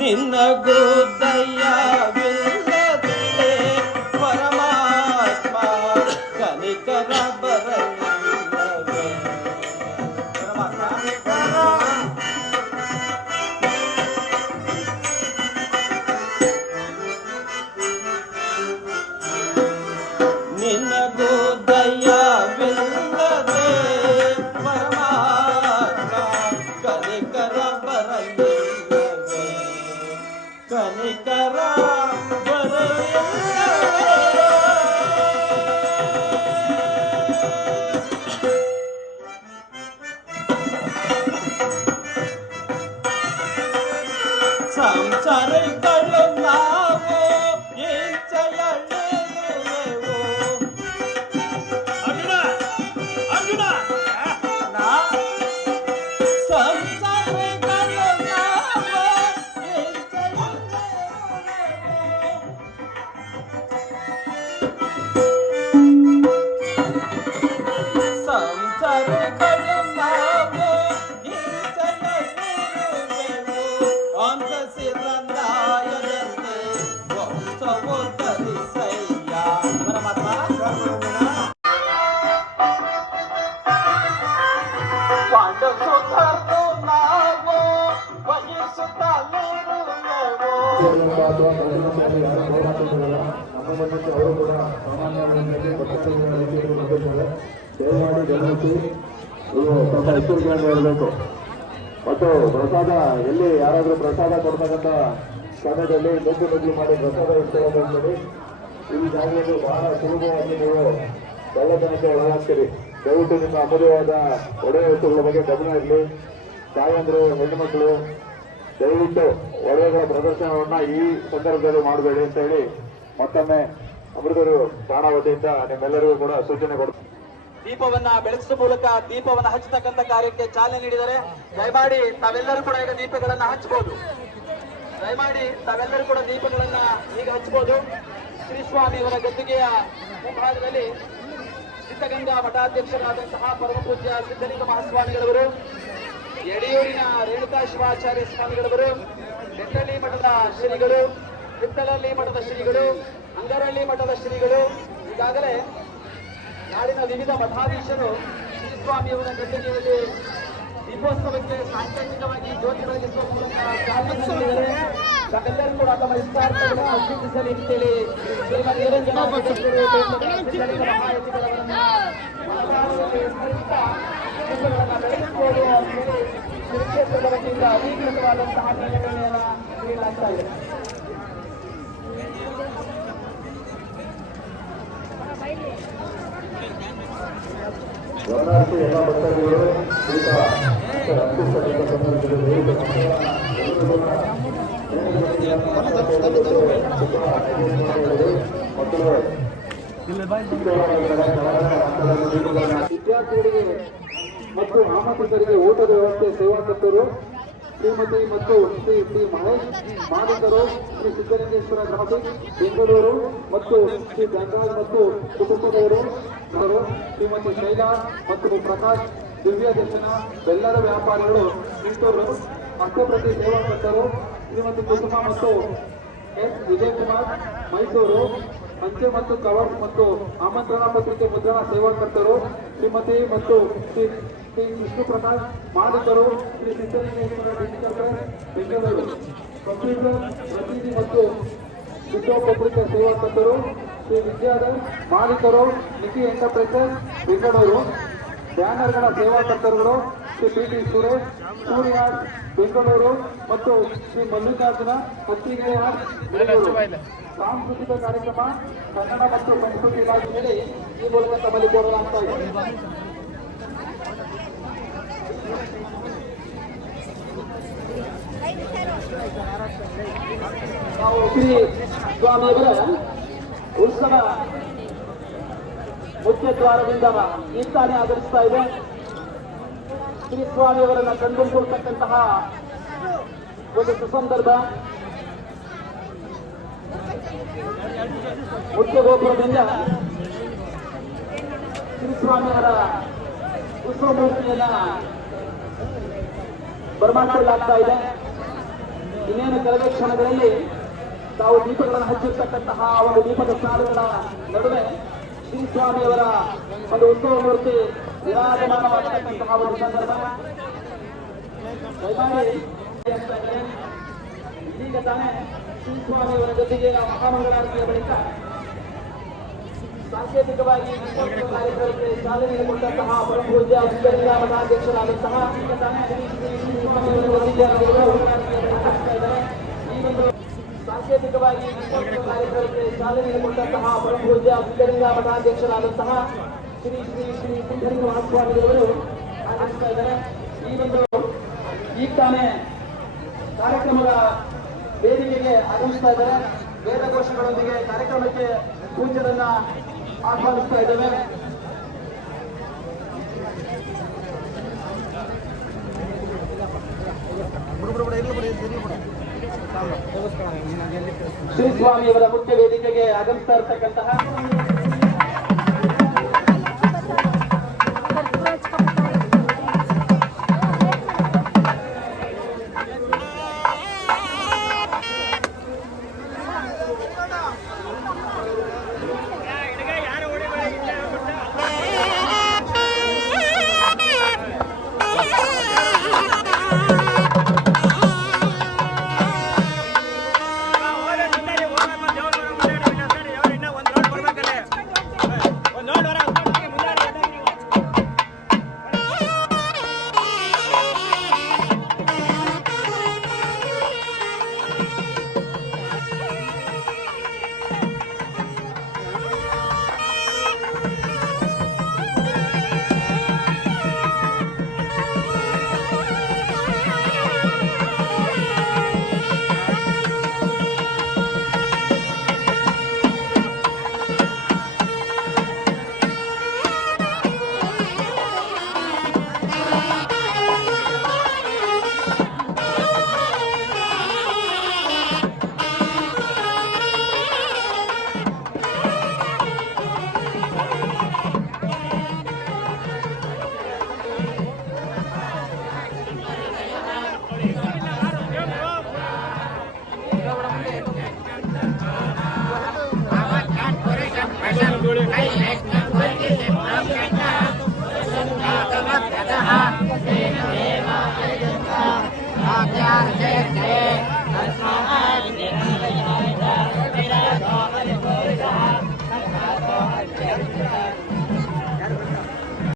ನಿನ್ನಗೂ ದಯವಿಲ್ಲದೆ ಪರಮಾತ್ಮ ಕನಿಕರ ಬರಲಿಲ್ಲವೇ. ನಿನ್ನಗೂ ದಯವಿಲ್ಲದೆ ಪರಮಾತ್ಮ ಕನಿಕರ ಬರಲಿಲ್ಲವೇ. ಕನಿಕರ ಸಂಸಾರಗಳು ನಾವು ಇಂಚೆಯಲ್ಲಿರುವೆವು. ಅರ್ಜುನ ಅರ್ಜುನ ಸಂಸಾರಗಳು ನಾವು ಇಂಚೆಯಲ್ಲಿರುವೆವು. ಸಂಸಾರಗಳು ನಾವು ಇಂಚೆಯಲ್ಲಿರುವೆವು. ಅಂತಸಿರನಾಯದಂತೆ ವಂಶವು ಧರಿಸಯ್ಯ. ಪರಮಾತ್ಮ ಪಾಂಡಸುತರು ನಾವು ವಹಿಸುತ್ತಲಿರುವೆವು. ಅವರು ಕೂಡ ಸಾಮಾನ್ಯವಾಗಿ ದಯಮಾಡಿ ಗಮನಿಸಿ ನೀವು ಸ್ವಲ್ಪ ಎಚ್ಚರಿಕೆಯನ್ನು ಇರಬೇಕು. ಮತ್ತು ಪ್ರಸಾದ ಎಲ್ಲಿ ಯಾರಾದರೂ ಪ್ರಸಾದ ಕೊಡ್ತಕ್ಕಂಥ ಸಮಯದಲ್ಲಿ ನುಗ್ಗು ಮಾಡಿ ಪ್ರಸಾದ ಇಟ್ಕೊಳ್ಳೋದು. ಈ ಜಾಗದಲ್ಲಿ ಬಹಳ ಸುಲಭವಾಗಿ ನೀವು ಕಳ್ಳತನಕ್ಕೆ ಒಳಗಾಗ್ತೀರಿ. ದಯವಿಟ್ಟು ನಿಮ್ಮ ಅಮೂಲ್ಯವಾದ ಒಡೆಯ ವಸ್ತುಗಳ ಬಗ್ಗೆ ಗಮನ ಇರಲಿ. ತಾಯಂದರು, ಹೆಣ್ಣುಮಕ್ಕಳು ದಯವಿಟ್ಟು ಒಡೆಯಗಳ ಪ್ರದರ್ಶನವನ್ನ ಈ ಸಂದರ್ಭದಲ್ಲಿ ಮಾಡಬೇಡಿ ಅಂತ ಹೇಳಿ ಮತ್ತೊಮ್ಮೆ ಅಮೃತರು ಠಾಣಾ ವತಿಯಿಂದ ನಿಮ್ಮೆಲ್ಲರಿಗೂ ಕೂಡ ಸೂಚನೆ ಕೊಡ್ತಾರೆ. ದೀಪವನ್ನ ಬೆಳಗಿಸುವ ಮೂಲಕ ದೀಪವನ್ನ ಹಚ್ಚತಕ್ಕಂಥ ಕಾರ್ಯಕ್ಕೆ ಚಾಲನೆ ನೀಡಿದರೆ ದಯಮಾಡಿ ತಾವೆಲ್ಲರೂ ಕೂಡ ಈಗ ದೀಪಗಳನ್ನ ಹಚ್ಚಬಹುದು. ದಯಮಾಡಿ ತಾವೆಲ್ಲರೂ ಕೂಡ ದೀಪಗಳನ್ನ ಈಗ ಹಚ್ಚಬಹುದು. ಶ್ರೀ ಸ್ವಾಮಿಯವರ ಗದ್ದುಗೆಯ ಮುಂಭಾಗದಲ್ಲಿ ಸಿದ್ಧಗಂಗಾ ಮಠಾಧ್ಯಕ್ಷರಾದಂತಹ ಪರಮ ಪೂಜ್ಯ ಸಿದ್ಧಲಿಂಗ ಮಹಾಸ್ವಾಮಿಗಳವರು, ಯಡಿಯೂರಿನ ರೇಣುಕಾ ಶಿವಾಚಾರ್ಯ ಸ್ವಾಮಿಗಳವರು, ಬೆಟ್ಟಳ್ಳಿ ಮಠದ ಶ್ರೀಗಳು, ಹಿತ್ತಲಹಳ್ಳಿ ಮಠದ ಶ್ರೀಗಳು, ಅಂಗರಹಳ್ಳಿ ಮಠದ ಶ್ರೀಗಳು, ಈಗಾಗಲೇ ನಾಡಿನ ವಿವಿಧ ಮಠಾಧೀಶರು ಶ್ರೀಸ್ವಾಮಿಯವರ ಗದ್ದುಗೆಯಲ್ಲಿ ದೀಪೋತ್ಸವಕ್ಕೆ ಸಾಂಕೇತಿಕವಾಗಿ ಜ್ಯೋತಿ ಬೆಳಗಿಸುವ ಮೂಲಕ ಚಾಲನೆ ನೀಡಿದ್ದಾರೆ. ತಾವೆಲ್ಲರೂ ಕೂಡ ತಮ್ಮ ಇಷ್ಟಾರ್ಥಗಳನ್ನು ಅರ್ಪಿಸಲಿ ಅಂತೇಳಿ ಶ್ರೀಮತಿ ನಿರಂಜನ ಬೆಳೆಸಿಕೊಳ್ಳುವ ಕ್ಷೇತ್ರದ ವತಿಯಿಂದ ಅಧಿಕೃತವಾದಂತಹ ನಿರ್ಣಯಗಳನ್ನು ನೀಡಲಾಗ್ತಾ ಇದೆ. ಗಮನಾರ್ಥ ಎಲ್ಲ ಭಕ್ತರುಗಳು ದೀಪ ಅರ್ಪಿಸತಕ್ಕ ಸಂದರ್ಭದಲ್ಲಿ ವಿದ್ಯಾರ್ಥಿಗಳಿಗೆ ಮತ್ತು ಆಮಂತ್ರಿತರಿಗೆ ಊಟದ ವ್ಯವಸ್ಥೆ ಸೇವಾಕರ್ತರು ಶ್ರೀಮತಿ ಮತ್ತು ಶ್ರೀ ಮಹೇಶ್ ಮಾಲೀಕರು, ಶ್ರೀ ಸಿದ್ದಲಿಂಗೇಶ್ವರ ಗ್ರಾಫಿಕ್ ಬೆಂಗಳೂರು ಮತ್ತು ಶ್ರೀ ಗಂಗಾಜ್ ಮತ್ತು ಕುಟುಂಬದವರು, ಶ್ರೀಮತಿ ಶೈಲಾ ಮತ್ತು ಪ್ರಕಾಶ್ ದಿವ್ಯ ದರ್ಶನ, ಬೆಲ್ಲರ ವ್ಯಾಪಾರಿಗಳು ನಿಂತವರು, ಹಸ್ತಪ್ರತಿ ಸೇವಾಕರ್ತರು ಶ್ರೀಮತಿ ಕುಸುಮ ಮತ್ತು ಎಸ್ ವಿಜಯಕುಮಾರ್ ಮೈಸೂರು, ಅಂಚೆ ಮತ್ತು ಕವರ್ ಮತ್ತು ಆಮಂತ್ರಣ ಪತ್ರಿಕೆ ಮುದ್ರಣ ಸೇವಾಕರ್ತರು ಶ್ರೀಮತಿ ಮತ್ತು ಶ್ರೀ ವಿಷ್ಣು ಪ್ರಕಾಶ್ ಮಾಲೀಕರು, ಶ್ರೀ ಸಿದ್ದಲಿಂಗೇಶ್ವರ ಡಿಜಿಟಲ್ ಬೆಂಗಳೂರು, ಕಂಪ್ಯೂಟರ್ ಪ್ರತಿನಿಧಿ ಮತ್ತು ವಿಶ್ವಪತ್ರಿಕೆ ಸೇವಾಕರ್ತರು ಶ್ರೀ ವಿದ್ಯಾಧರ್ ಮಾಲೀಕರು, ನಿಖಿ ಎಂಟರ್ಪ್ರೈಸಸ್ ಬೆಂಗಳೂರು, ಬ್ಯಾನರ್ಗಳ ಸೇವಾಕರ್ತರುಗಳು ಶ್ರೀ ಪಿ.ಟಿ. ಸುರೇಶ್ ಸೂರ್ಯ ಬೆಂಗಳೂರು ಮತ್ತು ಶ್ರೀ ಮಲ್ಲಿಕಾರ್ಜುನ ಹೊತ್ತಿಗೆಯಾರ್ ಬೆಂಗಳೂರು. ಸಾಂಸ್ಕೃತಿಕ ಕಾರ್ಯಕ್ರಮ ಕನ್ನಡ ಮತ್ತು ಸಂಸ್ಕೃತಿ ಇಲಾಖೆಯಲ್ಲಿ ಈ ಮೂಲಕ ತಮ್ಮಲ್ಲಿ ಕೋರಲಾಗ್ತಾ ಇದೆ. ನಾವು ಶ್ರೀ ಸ್ವಾಮಿಯವರ ಉತ್ಸವ ಮುಖ್ಯ ದ್ವಾರದಿಂದ ಕೀರ್ತನೆ ಆಧರಿಸ್ತಾ ಇದೆ. ಶ್ರೀ ಸ್ವಾಮಿಯವರನ್ನ ಕಂಡುಕೊಳ್ತಕ್ಕಂತಹ ಒಂದು ಸುಸಂದರ್ಭ. ಮುಖ್ಯ ಗೋಪುರದಿಂದ ಶ್ರೀ ಸ್ವಾಮಿಯವರ ಉತ್ಸವ ಮೂರ್ತಿಯನ್ನ ಬರಮಾಡಿಕೊಳ್ಳಲಾಗ್ತಾ ಇದೆ. ಇನ್ನೇನು ಕೆಲವೇ ಕ್ಷಣಗಳಲ್ಲಿ ತಾವು ದೀಪಗಳನ್ನು ಹಚ್ಚಿರ್ತಕ್ಕಂತಹ ಒಂದು ದೀಪದ ಸಾಲುಗಳ ನಡುವೆ ಶ್ರೀ ಸ್ವಾಮಿಯವರ ಒಂದು ಉತ್ಸವ ಮೂರ್ತಿ ವಿರಾಜಮಾನವಾಗಿರತಕ್ಕಂತಹ ಒಂದು ಸಂದರ್ಭ. ದಯಮಾಡಿ ಇದೀಗ ತಾನೇ ಶ್ರೀ ಸ್ವಾಮಿಯವರ ಜೊತೆಗೆ ಮಹಾಮಂಗಳಾರತಿಯ ಬಳಿಕ ಸಾಂಕೇತಿಕವಾಗಿ ಕಾರ್ಯಕ್ರಮಕ್ಕೆ ಚಾಲನೆ ಕೊಟ್ಟಂತಹ ಪರಮಪೂಜ್ಯ ಸಿದ್ಧಲಿಂಗ ಮಠಾಧ್ಯಕ್ಷರಾದಂತಹ ಈಗ ತಾನೇ ಶ್ರೀ ಸ್ವಾಮಿಯವರ ಜೊತೆಗೆ ಈ ಒಂದು ಸಾಂಕೇತಿಕವಾಗಿ ಕಾರ್ಯಕ್ರಮಕ್ಕೆ ಚಾಲನೆ ಕೊಟ್ಟಂತಹ ಪರಮಪೂಜ್ಯ ಸಿದ್ಧಲಿಂಗ ಮಠಾಧ್ಯಕ್ಷರಾದಂತಹ ಶ್ರೀ ಶ್ರೀ ಶ್ರೀ ಸಿದ್ಧಲಿಂಗ ಮಹಾಸ್ವಾಮಿಗಳು ಆಗಮಿಸ್ತಾ ಇದ್ದಾರೆ. ಈ ಒಂದು ಈಗ ತಾನೇ ಕಾರ್ಯಕ್ರಮದ ವೇದಿಕೆಗೆ ಆಗಮಿಸ್ತಾ ಇದ್ದಾರೆ. ವೇದಘೋಷಗಳೊಂದಿಗೆ ಕಾರ್ಯಕ್ರಮಕ್ಕೆ ಪೂಜ್ಯರನ್ನ ಆಹ್ವಾನಿಸ್ತಾ ಇದ್ದೇವೆ. ಶ್ರೀ ಸ್ವಾಮಿಯವರ ಮುಖ್ಯ ವೇದಿಕೆಗೆ ಆಗಮಿಸ್ತಾ ಇರತಕ್ಕಂತಹ